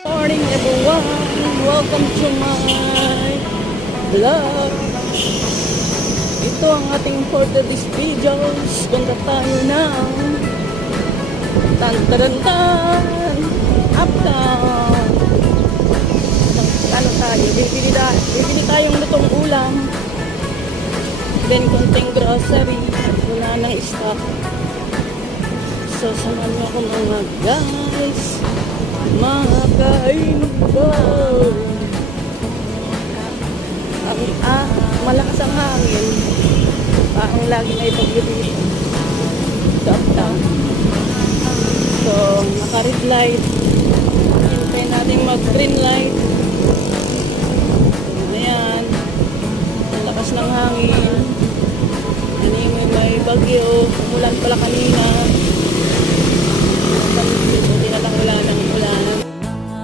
Morning everyone, welcome to my vlog. Ito ang ating for this videos. Punta tayo ng tan uptown. Ano tayo? Bibili tayong lutong ulam. Then konting grocery at wala nang stock. So samahan niyo ako mga guys. Mga kaiba. Malakas ang hangin. Ang lagi na ipag-ibig. Downtown. So, naka-red light. Hintayin natin mag-green light. Ayan. Ang lakas ng hangin. May bagyo. Umulan pala kanina.